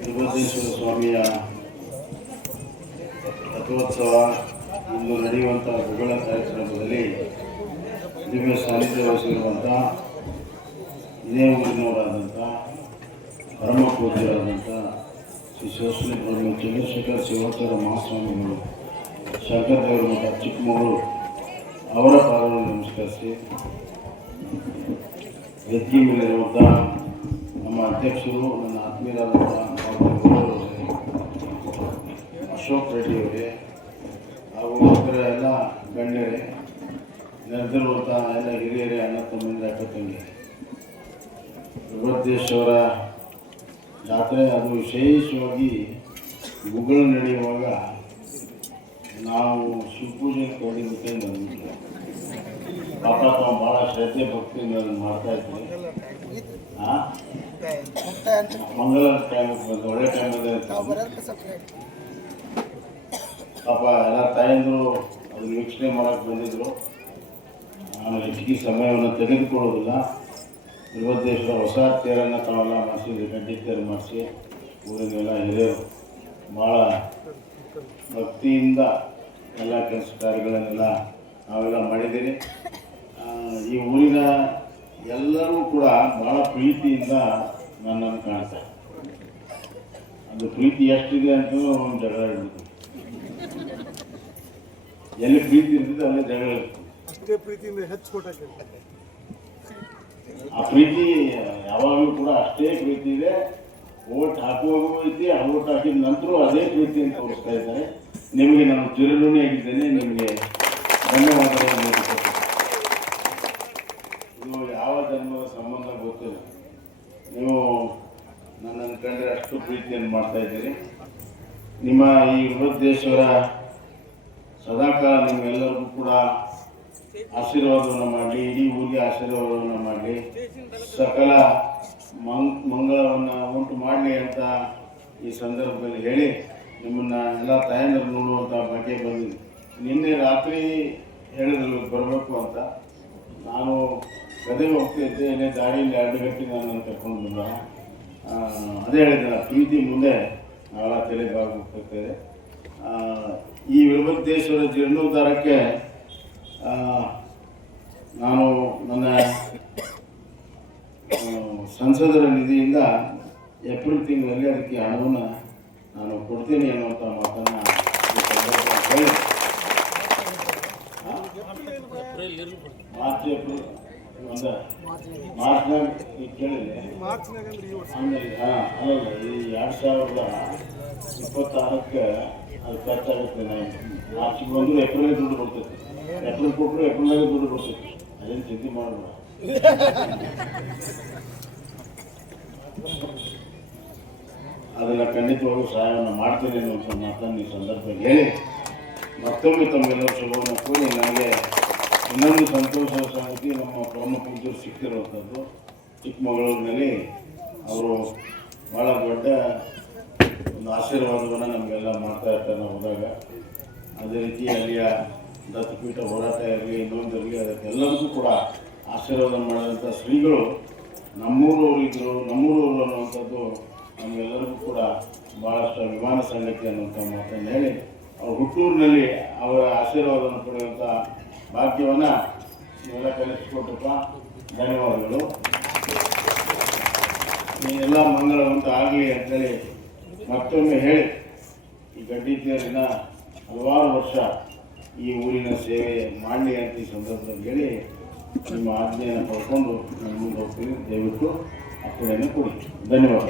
ವೀರಭದ್ರೇಶ್ವರ ಸ್ವಾಮಿಯ ರಥೋತ್ಸವ ಇಂದು ನಡೆಯುವಂಥ ಗುಗಳ ಕಾರ್ಯಕ್ರಮದಲ್ಲಿ ದಿವ್ಯ ಸಾನ್ನಿಧ್ಯ ವಹಿಸಿರುವಂಥ ಇದೇ ಊರಿನವರಾದಂಥ ಪರಮ ಪೂಜ್ಯರಾದಂಥ ಶ್ರೀ ಶಿವಶ್ರೀ ಬ್ರಹ್ಮ ಚಂದ್ರಶೇಖರ ಶಿವಾಚಾರ್ಯ ಮಹಾಸ್ವಾಮಿಗಳು ಶಂಕರದೇವರ ಮಠ ಚಿಕ್ಕಮಗಳೂರು ಅವರ ಪಾದವನ್ನು ನಮಸ್ಕರಿಸಿ ವೇದಿಕೆ ಮೇಲಿರುವಂಥ ನಮ್ಮ ಅಧ್ಯಕ್ಷರು ನನ್ನ ಆತ್ಮೀಯರಾದಂಥ ಅಶೋಕ್ ರೆಡ್ಡಿ ಅವರೇ ಹಾಗೂ ಇತರ ಎಲ್ಲ ಗಣ್ಯರೇ ನೆರೆದಿರುವಂಥ ಎಲ್ಲ ಹಿರಿಯರೇ ಅಣ್ಣ ತಮ್ಮಂದಿರ ಅಕ್ಕ ತಂಗಿಯರೇ, ವೀರಭದ್ರೇಶ್ವರ ಜಾತ್ರೆ ಅದು ವಿಶೇಷವಾಗಿ ಗುಗ್ಗಳ ನಡೆಯುವಾಗ ನಾವು ಶಿವಪೂಜೆ ಕೊಡಲಿಕ್ಕೆ ಬಂದಿದ್ದೆ. ಪಾಪ ತಾವು ಭಾಳ ಶ್ರದ್ಧೆ ಭಕ್ತಿಯಿಂದ ಅದನ್ನು ಮಾಡ್ತಾ ಇದ್ವಿ. ಮಂಗಳ ಟೈಮಿಗೆ ಬಂದು ಒಳ್ಳೆ ಟೈಮಲ್ಲಿ ಪಾಪ ಎಲ್ಲ ತಾಯಂದರು ಅದನ್ನು ವೀಕ್ಷಣೆ ಮಾಡೋಕ್ಕೆ ಬಂದಿದ್ದರು. ನಾನು ಹೆಚ್ಚಿಗೆ ಸಮಯವನ್ನು ತೆಗೆದುಕೊಳ್ಳೋದಿಲ್ಲ. ವೀರಭದ್ರೇಶ್ವರ ಹೊಸ ತೇರನ್ನು ತಾವೆಲ್ಲ ಮಾಡಿಸಿದ್ವಿ, ಗಡ್ಡಿ ತೇರು ಮಾಡಿಸಿ ಊರಿನೆಲ್ಲ ಹಿರಿಯರು ಭಾಳ ಭಕ್ತಿಯಿಂದ ಎಲ್ಲ ಕೆಲಸ ಕಾರ್ಯಗಳನ್ನೆಲ್ಲ ನಾವೆಲ್ಲ ಮಾಡಿದ್ದೀರಿ. ಈ ಊರಿನ ಎಲ್ಲರೂ ಕೂಡ ಭಾಳ ಪ್ರೀತಿಯಿಂದ ನನ್ನನ್ನು ಕಾಣ್ತಾರೆ. ಅದು ಪ್ರೀತಿ ಎಷ್ಟಿದೆ ಅಂತ ಒಂದು ಜಗಳ ಇಡ್ತೀವಿ. ಎಲ್ಲಿ ಪ್ರೀತಿ ಇರ್ತದೆ ಅಲ್ಲಿ ಜಗಳ ಇರ್ತದೆ. ಪ್ರೀತಿಯಿಂದ ಹೆಚ್ಚು ಆ ಪ್ರೀತಿ ಯಾವಾಗಲೂ ಕೂಡ ಅಷ್ಟೇ ಪ್ರೀತಿ ಇದೆ. ಓಟ್ ಹಾಕುವಾಗೂ ಐತಿ, ಆ ಓಟ್ ಹಾಕಿದ ನಂತರ ಅದೇ ಪ್ರೀತಿ ಅಂತ ತೋರಿಸ್ತಾ ಇದ್ದಾರೆ. ನಿಮಗೆ ನಾನು ಚಿರಋಣಿ ಆಗಿದ್ದೇನೆ. ನಿಮಗೆ ಧನ್ಯವಾದಗಳನ್ನು. ಇದು ಯಾವ ಜನ್ಮದ ಸಂಬಂಧ ಗೊತ್ತಿಲ್ಲ. ನೀವು ನನ್ನನ್ನು ಕಂಡ್ರೆ ಅಷ್ಟು ಪ್ರೀತಿಯನ್ನು ಮಾಡ್ತಾ ಇದ್ದೀರಿ. ನಿಮ್ಮ ಈ ವೀರಭದ್ರೇಶ್ವರ ಸದಾಕಾಲ ನಿಮ್ಮೆಲ್ಲರಿಗೂ ಕೂಡ ಆಶೀರ್ವಾದವನ್ನು ಮಾಡಲಿ, ಇಡೀ ಊರಿಗೆ ಆಶೀರ್ವಾದವನ್ನು ಮಾಡಲಿ, ಸಕಲ ಮಂಗಳವನ್ನು ಉಂಟು ಮಾಡಲಿ ಅಂತ ಈ ಸಂದರ್ಭದಲ್ಲಿ ಹೇಳಿ ನಿಮ್ಮನ್ನು ಎಲ್ಲ ತಾಯಂದರು ನೋಡುವಂಥ ಬಗ್ಗೆ ಬಂದಿದೆ. ನಿನ್ನೆ ರಾತ್ರಿ ಹೇಳಿದ್ರು ಬರಬೇಕು ಅಂತ. ನಾನು ಗದಗ ಹೋಗ್ತಿದ್ದೆ, ಏನೇ ದಾರಿಯಲ್ಲಿ 2 ಗಂಟೆ ನಾನು ಕರ್ಕೊಂಡು ಬಂದ. ಅದೇ ಹೇಳಿದ್ದಲ್ಲ, ಪ್ರೀತಿ ಮುಂದೆ ನಾವೆಲ್ಲ ತಲೆಬಾಗೋಗ್ತಿರ್ತೇವೆ. ಈ ವೀರಭದ್ರೇಶ್ವರ ಜೀರ್ಣೋದ್ಧಾರಕ್ಕೆ ನಾನು ನನ್ನ ಸಂಸದರ ನಿಧಿಯಿಂದ ಏಪ್ರಿಲ್ ತಿಂಗಳಲ್ಲಿ ಅದಕ್ಕೆ ಹಣವನ್ನು ನಾನು ಕೊಡ್ತೀನಿ ಅನ್ನುವಂಥ ಮಾತನ್ನು ಹೇಳಿ ಏಪ್ರಿಲ್ ಮಾರ್ಚ್ನಾಗ ಈಗ ಕೇಳಿದೆ. ಆಮೇಲೆ ಅಲ್ಲಲ್ಲ, ಈ 2026ಕ್ಕೆ ಅದು ಖರ್ಚಾಗುತ್ತೆ. ಮಾರ್ಚಿಗೆ ಬಂದರೂ ಏಪ್ರಿಲ್ಗೆ ದುಡ್ಡು ಬರ್ತೈತಿ. ಏಪ್ರಿಲ್ ಕೊಟ್ಟರು ಏಪ್ರಿಲ್ನಾಗೆ ದುಡ್ಡು ಬರ್ತೈತಿ. ಅದೇನು ಚಿಂತೆ ಮಾಡೋಣ. ಅದನ್ನು ಖಂಡಿತವಾಗೂ ಸಹಾಯವನ್ನು ಮಾಡ್ತೀನಿ ಅನ್ನುವಂಥ ಮಾತನ್ನು ಈ ಸಂದರ್ಭದಲ್ಲಿ ಹೇಳಿ ಮತ್ತೊಮ್ಮೆ ತಮ್ಮೆಲ್ಲರೂ ಶುಭವನ್ನು ಕೋರಿ, ನನಗೆ ಇನ್ನೊಂದು ಸಂತೋಷದ ಸಂಗತಿ, ನಮ್ಮ ಪರಮ ಪೂಜ್ಯರು ಸಿಕ್ತಿರುವಂಥದ್ದು ಚಿಕ್ಕಮಗಳೂರಿನಲ್ಲಿ. ಅವರು ಭಾಳ ದೊಡ್ಡ ಒಂದು ಆಶೀರ್ವಾದವನ್ನು ನಮಗೆಲ್ಲ ಮಾಡ್ತಾ ಇರ್ತಾರೆ ನಾವು ಹೋದಾಗ. ಅದೇ ರೀತಿ ಅಲ್ಲಿಯ ದತ್ತಪೀಠ ಹೋರಾಟ ಇರಲಿ, ಇನ್ನೊಂದಿರಲಿ, ಅದಕ್ಕೆಲ್ಲರಿಗೂ ಕೂಡ ಆಶೀರ್ವಾದ ಮಾಡಿದಂಥ ಶ್ರೀಗಳು ನಮ್ಮೂರವರು ಇದ್ದರು. ನಮ್ಮೂರವರು ಅನ್ನುವಂಥದ್ದು ನಮಗೆಲ್ಲರಿಗೂ ಕೂಡ ಭಾಳಷ್ಟು ಅಭಿಮಾನ ಸಂಗತಿ ಅನ್ನುವಂಥ ಮಾತನ್ನು ಹೇಳಿ, ಅವ್ರ ಹುಟ್ಟೂರಿನಲ್ಲಿ ಅವರ ಆಶೀರ್ವಾದವನ್ನು ಪಡೆಯುವಂಥ ಭಾಗ್ಯವನ್ನು ನೀವೆಲ್ಲ ಕಲಿಸಿಕೊಟ್ಟಪ್ಪ. ಧನ್ಯವಾದಗಳು. ನೀವೆಲ್ಲ ಮಂಗಳವಂತ ಆಗಲಿ ಅಂತೇಳಿ ಮತ್ತೊಮ್ಮೆ ಹೇಳಿ, ಈ ಗಡ್ಡಿ ತೇರಿನ ಹಲವಾರು ವರ್ಷ ಈ ಊರಿನ ಸೇವೆ ಮಾಡಲಿ ಅಂತ ಈ ಸಂದರ್ಭದಲ್ಲಿ ಹೇಳಿ ನಿಮ್ಮ ಆಜ್ಞೆಯನ್ನು ಪಡ್ಕೊಂಡು ನಾನು ಮುಂದೆ ಹೋಗ್ತೀನಿ. ದಯವಿಟ್ಟು ಆ ಕಡೆಯನ್ನು ಕೊಡಿ. ಧನ್ಯವಾದ.